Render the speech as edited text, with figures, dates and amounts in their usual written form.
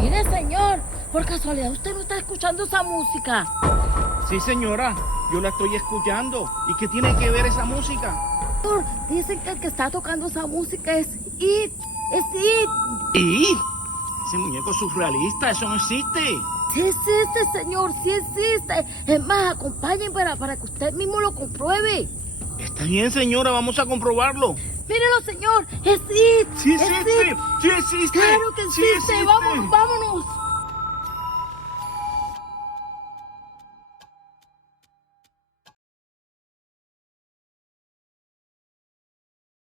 Mire, señor, por casualidad usted no está escuchando esa música. Sí, señora, yo la estoy escuchando. ¿Y qué tiene que ver esa música? Señor, dicen que el que está tocando esa música es It. Es It. ¿Y? Ese muñeco surrealista, eso no existe. Sí existe, señor, sí existe. Es más, acompáñenme para que usted mismo lo compruebe. Está bien, señora, vamos a comprobarlo. Mírelo, señor, es It. Sí es existe, It. sí existe. Claro que sí existe. Vamos, vamos.